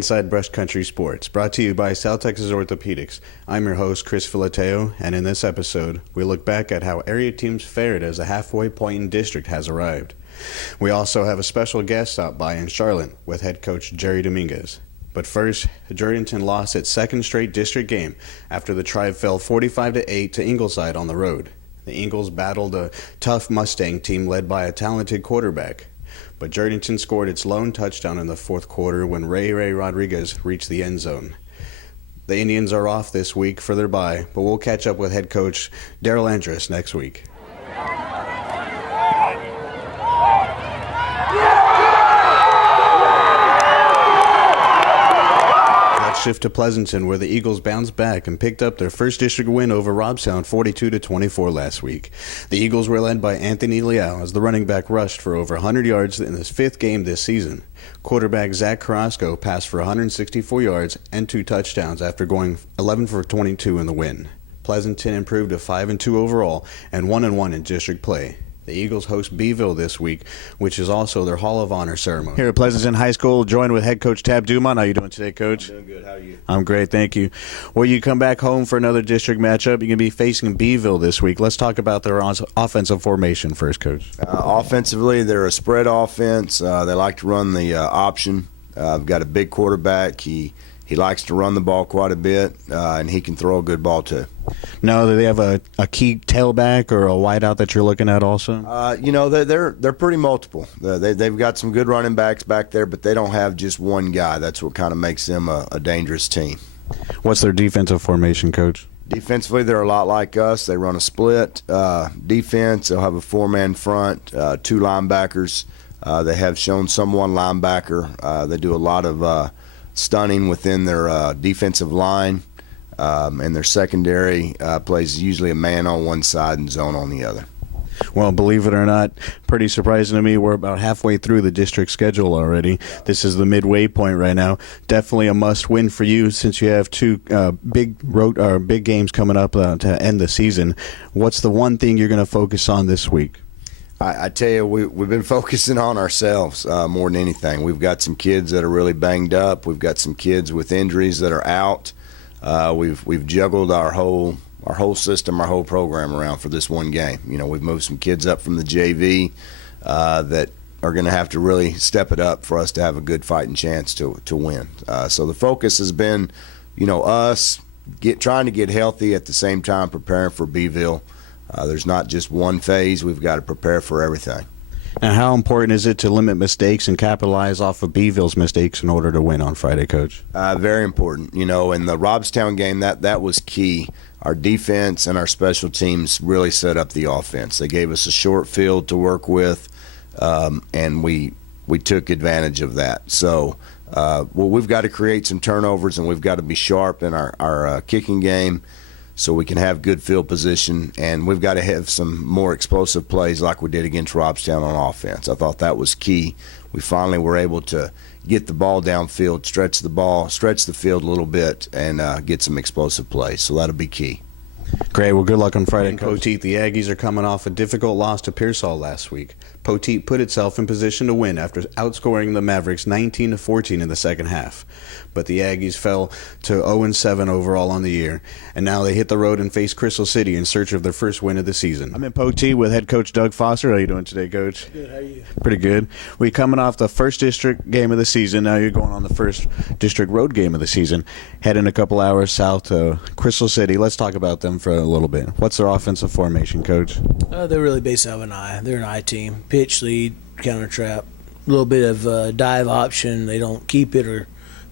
Inside Brush Country Sports, brought to you by South Texas Orthopedics. I'm your host, Chris Filateo, and in this episode, we look back at how area teams fared as the halfway point in district has arrived. We also have a special guest stop by in Charlotte with head coach Jerry Dominguez. But first, Jourdington lost its second straight district game after the Tribe fell 45-8 to Ingleside on the road. The Eagles battled a tough Mustang team led by a talented quarterback. But Jourdington scored its lone touchdown in the fourth quarter when Ray Rodriguez reached the end zone. The Indians are off this week for their bye, but we'll catch up with head coach Daryl Andrus next week. Shift to Pleasanton, where the Eagles bounced back and picked up their first district win over Robstown 42-24 last week. The Eagles were led by Anthony Leal as the running back rushed for over 100 yards in his fifth game this season. Quarterback Zach Carrasco passed for 164 yards and 2 touchdowns after going 11 for 22 in the win. Pleasanton improved to 5-2 overall and 1-1 in district play. The Eagles host Beeville this week, which is also their Hall of Honor ceremony. Here at Pleasanton High School, joined with head coach Tab Dumont. How are you doing today, Coach? I'm doing good. How are you? I'm great, thank you. Well, you come back home for another district matchup. You're going to be facing Beeville this week. Let's talk about their offensive formation first, Coach. Offensively, they're a spread offense. They like to run the option. I've got a big quarterback. He likes to run the ball quite a bit, and he can throw a good ball too. No, do they have a key tailback or a wideout that you're looking at also? They're pretty multiple. They've got some good running backs back there, but they don't have just one guy. That's what kind of makes them a dangerous team. What's their defensive formation, Coach? Defensively, they're a lot like us. They run a split defense. They'll have a 4-man front, 2 linebackers. They have shown some one linebacker. They do a lot of stunning within their defensive line, and their secondary plays usually a man on one side and zone on the other. Well, believe it or not, pretty surprising to me. We're about halfway through the district schedule already. This is the midway point right now. Definitely a must-win for you since you have 2 big games coming up to end the season. What's the one thing you're going to focus on this week? I tell you, we've been focusing on ourselves more than anything. We've got some kids that are really banged up. We've got some kids with injuries that are out. We've juggled our whole system, our whole program around for this one game. You know, we've moved some kids up from the JV that are going to have to really step it up for us to have a good fighting chance to win. So the focus has been, us trying to get healthy at the same time preparing for Beeville. There's not just one phase. We've got to prepare for everything. Now, how important is it to limit mistakes and capitalize off of Beeville's mistakes in order to win on Friday, Coach? Very important. In the Robstown game, that was key. Our defense and our special teams really set up the offense. They gave us a short field to work with, and we took advantage of that. So, we've got to create some turnovers, and we've got to be sharp in our kicking game, so we can have good field position, and we've got to have some more explosive plays like we did against Robstown on offense. I thought that was key. We finally were able to get the ball downfield, stretch the field a little bit, and get some explosive plays. So that'll be key. Great. Well, good luck on Friday. Poteet, the Aggies are coming off a difficult loss to Pearsall last week. Poteet put itself in position to win after outscoring the Mavericks 19-14 in the second half. But the Aggies fell to 0-7 overall on the year, and now they hit the road and face Crystal City in search of their first win of the season. I'm in Poteet with head coach Doug Foster. How are you doing today, Coach? Good. How are you? Pretty good. We're coming off the first district game of the season. Now you're going on the first district road game of the season. Heading a couple hours south to Crystal City. Let's talk about them for a little bit. What's their offensive formation, Coach? They're really based off an eye. They're an eye team. Pitch, lead, counter trap, a little bit of dive option. They don't keep it or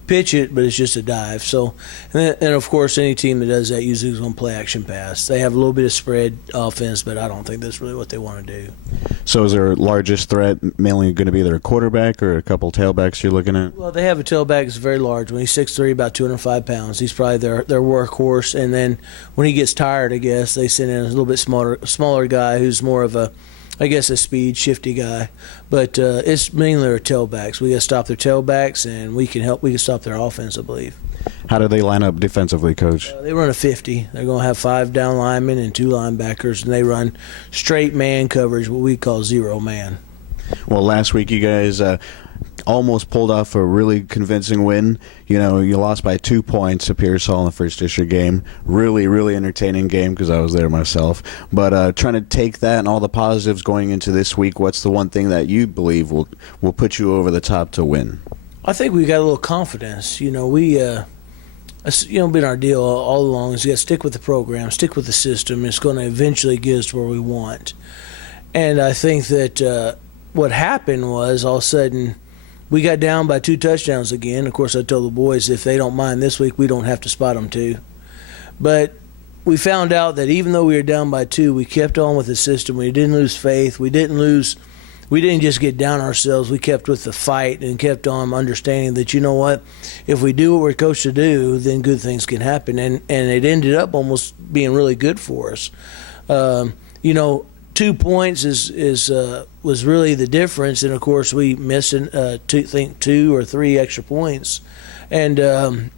pitch it, but it's just a dive. So, and of course, any team that does that usually is going to play action pass. They have a little bit of spread offense, but I don't think that's really what they want to do. So is their largest threat mainly going to be their quarterback or a couple tailbacks you're looking at? Well, they have a tailback that's very large. When he's 6'3", about 205 pounds, he's probably their workhorse. And then when he gets tired, I guess, they send in a little bit smaller guy who's more of a speed, shifty guy. But it's mainly their tailbacks. We got to stop their tailbacks, and we can stop their offense, I believe. How do they line up defensively, Coach? They run a 50. They're going to have 5 down linemen and 2 linebackers, and they run straight man coverage, what we call zero man. Well, last week you guys almost pulled off a really convincing win. You know, you lost by 2 points to Pearsall in the first district game. Really, really entertaining game because I was there myself. But trying to take that and all the positives going into this week, what's the one thing that you believe will put you over the top to win? I think we got a little confidence. You know, it's been our deal all along is you got to stick with the program, stick with the system. It's going to eventually get us where we want. And I think that what happened was all of a sudden we got down by 2 touchdowns again. Of course, I told the boys if they don't mind this week, we don't have to spot them 2. But we found out that even though we were down by 2, we kept on with the system. We didn't lose faith. We didn't just get down ourselves. We kept with the fight and kept on understanding that, you know what, if we do what we're coached to do, then good things can happen. And it ended up almost being really good for us. 2 points was really the difference, and of course we missed 2 or 3 extra points, and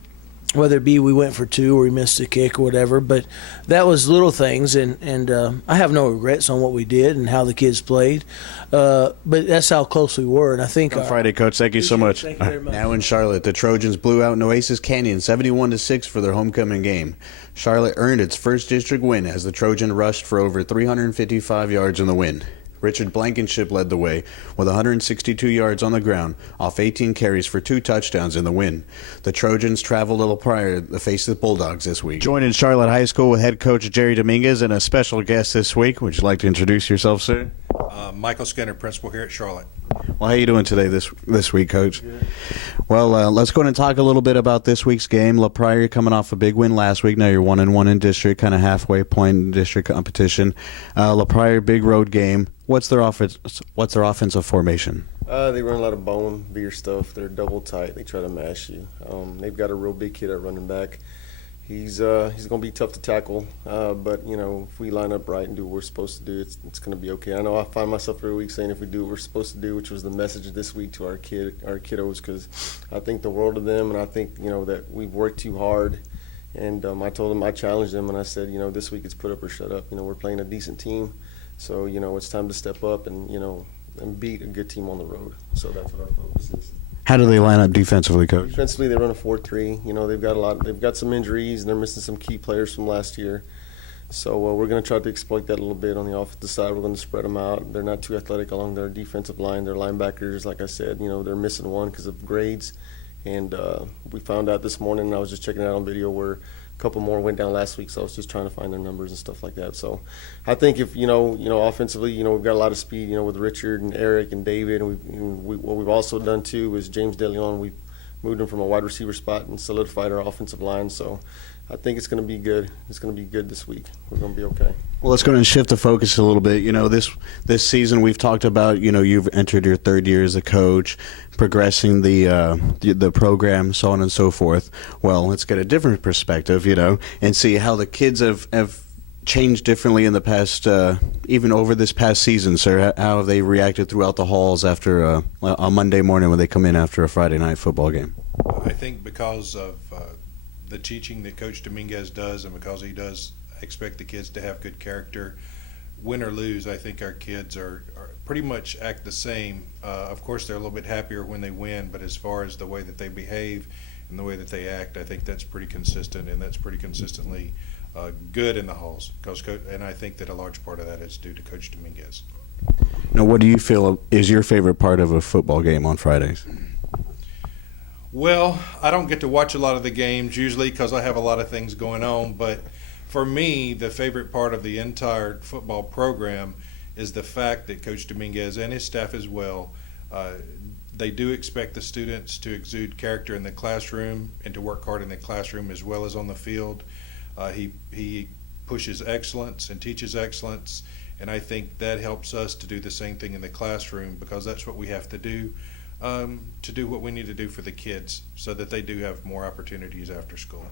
whether it be we went for 2 or we missed a kick or whatever. But that was little things, and I have no regrets on what we did and how the kids played. But that's how close we were, and I think On Friday, Coach. Thank you so much. Thank you very much. Now in Charlotte, the Trojans blew out Nueces Canyon 71-6 for their homecoming game. Charlotte earned its first district win as the Trojan rushed for over 355 yards in the win. Richard Blankenship led the way with 162 yards on the ground off 18 carries for 2 touchdowns in the win. The Trojans traveled to La Prairie to face the Bulldogs this week. Joined in Charlotte High School with head coach Jerry Dominguez and a special guest this week. Would you like to introduce yourself, sir? Michael Skinner, principal here at Charlotte. Well, how you doing today this week, Coach? Good. Well, let's go ahead and talk a little bit about this week's game. La Prairie coming off a big win last week. Now you're 1-1 in district, kind of halfway point in district competition. La Prairie, big road game. What's their offensive formation? They run a lot of bone, beer stuff. They're double tight. They try to mash you. They've got a real big kid at running back. He's going to be tough to tackle, but if we line up right and do what we're supposed to do, it's going to be okay. I know I find myself every week saying if we do what we're supposed to do, which was the message this week to our kiddos, because I think the world of them, and I think that we've worked too hard. And I told them, I challenged them, and I said, this week it's put up or shut up. We're playing a decent team, so it's time to step up and and beat a good team on the road. So that's what our focus is. How do they line up defensively, Coach? Defensively, they run a 4-3. They've got some injuries, and they're missing some key players from last year. So we're going to try to exploit that a little bit on the offensive side. We're going to spread them out. They're not too athletic along their defensive line. Their linebackers, like I said, they're missing one because of grades. And we found out this morning, and I was just checking it out on video, where a couple more went down last week, so I was just trying to find their numbers and stuff like that. So I think if, offensively, we've got a lot of speed, with Richard and Eric and David. And what we've also done, too, is James DeLeon. We moved him from a wide receiver spot and solidified our offensive line. So I think it's going to be good. It's going to be good this week. We're going to be okay. Well, let's go and shift the focus a little bit. This season we've talked about, you've entered your 3rd year as a coach, progressing the program, so on and so forth. Well, let's get a different perspective, and see how the kids have changed differently in the past, even over this past season, sir. How have they reacted throughout the halls after a Monday morning when they come in after a Friday night football game? I think because of the teaching that Coach Dominguez does, and because he does expect the kids to have good character, win or lose, I think our kids are pretty much act the same. Of course, they're a little bit happier when they win, but as far as the way that they behave and the way that they act, I think that's pretty consistent, and that's pretty consistently good in the halls. And I think that a large part of that is due to Coach Dominguez. Now, what do you feel is your favorite part of a football game on Fridays? Well, I don't get to watch a lot of the games usually because I have a lot of things going on, but for me, the favorite part of the entire football program is the fact that Coach Dominguez and his staff as well, they do expect the students to exude character in the classroom and to work hard in the classroom as well as on the field. He pushes excellence and teaches excellence, and I think that helps us to do the same thing in the classroom because that's what we have to do what we need to do for the kids so that they do have more opportunities after school.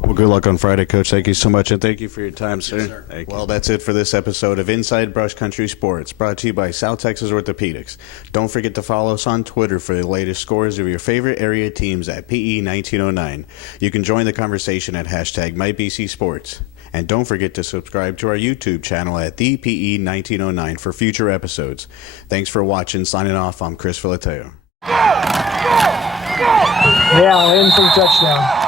Well, good luck on Friday, Coach. Thank you so much, and thank you for your time, sir. Yes, sir. Well, that's it for this episode of Inside Brush Country Sports, brought to you by South Texas Orthopedics. Don't forget to follow us on Twitter for the latest scores of your favorite area teams at PE1909. You can join the conversation at #MyBCSports. And don't forget to subscribe to our YouTube channel at the PE1909 for future episodes. Thanks for watching. Signing off, I'm Chris Filateo. Yeah, in for the touchdown.